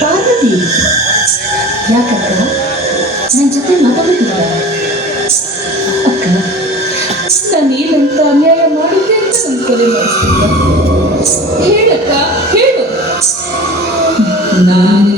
ಪಾರ್ವತಿ ಯಾಕಕ್ಕ ನನ್ನ ಜೊತೆ ಮಾತಾಡುತ್ತಿದ್ದ ಅಕ್ಕ ನಾನು ಏನಂತ ಅನ್ಯಾಯ ಮಾಡಿದ್ದೆ ಅಂತ ನನ್ನ ಕೊಲೆ ಮಾಡಿಸ್ತಿದ್ದ ಹೇಳಕ್ಕ ಹೇಳು ನಾನು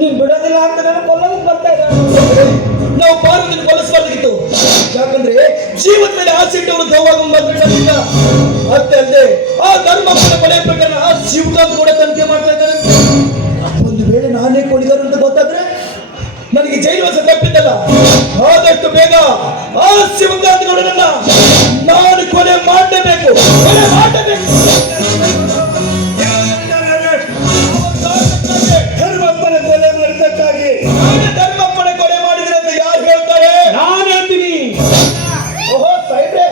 ನೀನ್ ಬಿಡೋದಿಲ್ಲ ಅಂತ ನಾನು ಕೊಲ್ಲೋದಕ್ಕೆ ಬರ್ತಾ ಇದ್ದ. ನಾವು ಪಾರ್ವತಿಯನ್ನು ಕೊಲ್ಲಿಸಬಾರ್ದಿತ್ತು. ಯಾಕಂದ್ರೆ ಜೀವದ ಮೇಲೆ ಆಸೆ ಇಟ್ಟವರು ದೌವಾಗ ಮಾತಾಡಲಿಲ್ಲ. ಅಷ್ಟೇ ಅಲ್ಲದೆ ಆ ಧರ್ಮಪ್ಪನ ಕೊಲೆ ಪ್ರಕರಣ ಶಿವಕಾಂತ್ ಕೂಡ ತನಿಖೆ ಮಾಡ್ತಾ ಇದ್ದಾರೆ. ಒಂದು ವೇಳೆ ನಾನೇ ಕೊಡಿದರು ಅಂತ ಗೊತ್ತಾದ್ರೆ ನನಗೆ ಜೈಲುವಾಸ ತಪ್ಪಿದ್ದಲ್ಲ. ಆದಷ್ಟು ಬೇಗ ಆ ಶಿವಕಾಂತ್ ಗೌಡನನ್ನ ನಾನು ಕೊಲೆ ಮಾಡಲೇಬೇಕು, ಕೊಲೆ ಮಾಡಲೇಬೇಕು. ಧರ್ಮಪ್ಪನ ಕೊಲೆ ಮಾಡಿದ್ದಕ್ಕಾಗಿ ಧರ್ಮಪ್ಪನ ಕೊಲೆ ಮಾಡಿದ್ರೆ ಅಂತ ಯಾರು ಹೇಳ್ತಾರೆ? ನಾನು ಹೇಳ್ತೀನಿ. ಓಹೋ ಸಾಹೇಬ್ರೆ,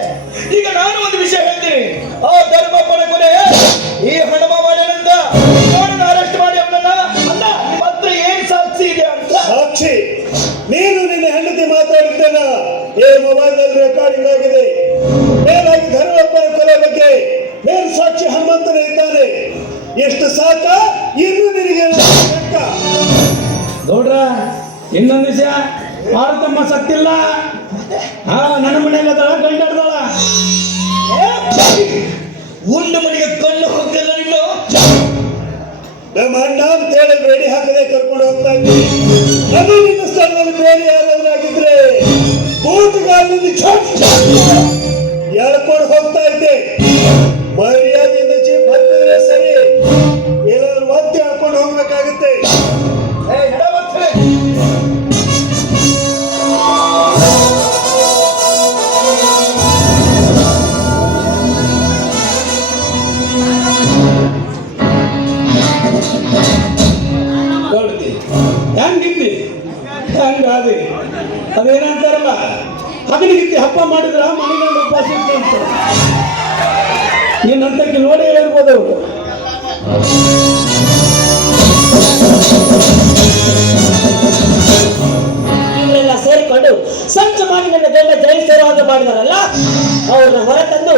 ಈಗ ನಾನು ಒಂದು ವಿಷಯ ಹೇಳ್ತೀನಿ. ಆ ಧರ್ಮಪ್ಪನ ಕೊಲೆ ಈ ಹಣಮ ಮಾಡ್ಯಾನಂತ ನೋಡೋಣ, ಅರೆಸ್ಟ್ ಮಾಡಿ ಅವನನ್ನ. ಅಲ್ಲ, ನಿಮ್ಮ ಹತ್ರ ಏನ್ ಸಾಕ್ಷಿ ಇದೆ ಅಂತ? ಸಾಕ್ಷಿ ನೀನು ನಿನ್ನ ಹೆಂಡತಿ ಮಾತಾಡಿದ್ದೇನ ಈ ಮೊಬೈಲ್ ನಲ್ಲಿ ರೆಕಾರ್ಡಿಂಗ್ ಆಗಿದೆ. ಮೇಲಾಗಿ ಧರ್ಮಪ್ಪನ ಕೊಲೆ ಬಗ್ಗೆ ಮೇಲ್ ಸಾಕ್ಷಿ ಹನುಮಂತನ ಇದ್ದಾನೆ. ಎಷ್ಟು ಸಾಕ? ಇನ್ನು ನಿನಗೆ ಗೌಡ್ರ ಇನ್ನೊಂದು ವಿಷಯ, ಭಾರತಮ್ಮ ಸತ್ತಿಲ್ಲ. ನನ್ನ ಮನೆಯಲ್ಲ ಗಂಡಾಡ್ದಾಳ. ಉಂಡು ಮನೆಗೆ ಕಣ್ಣು ಹೋಗ್ತಿಲ್ಲ ನೀನು. ನಮ್ಮ ಅಣ್ಣ ಅಂತ ಹೇಳಿ ಬೇಡಿ ಹಾಕದೆ ಕರ್ಕೊಂಡು ಹೋಗ್ತಾ ಇದ್ದೀನಿ. ಅದು ನಿನ್ನ ಸ್ಥಳದಲ್ಲಿ ಬೇರೆ ಯಾರಾಗಿದ್ರೆ ಬೂಟುಗಾಲಿನಿಂದ ಎಳ್ಕೊಂಡು ಹೋಗ್ತಾ ಇದ್ದೆ. ಮರ್ಯಾದೆಯಿಂದ ಚೀಪ್ ಹತ್ತಿದ್ರೆ ಸರಿ, ಏನಾದ್ರು ಒತ್ತಿ ಹಾಕೊಂಡು ಹೋಗ್ಬೇಕಾಗುತ್ತೆ. ಹೆಂಗಿದ್ದಿ ಹಂಗಾದಿ ಅದೇನಂತಾರಲ್ಲ, ಹಗಲಿಗಿತ್ತಿ ಹಬ್ಬ ಮಾಡಿದ್ರ ಮನೆಗಂಡು ಉಪವಾಸ ಅಂತ. ನೀನಂತಕ್ಕೆ ನೋಡಿ ಹೇಳಿರ್ಬೋದು ಅವರು. ಇವರೆಲ್ಲ ಸೇರಿಕೊಂಡು ಸಂಚು ಮಾಡಿ ನನ್ನ ಗಂಡ ಜೈಲು ಸೇರುವಾಗ ಮಾಡಿದಾರಲ್ಲ, ಅವ್ರನ್ನ ಹೊರ ತಂದು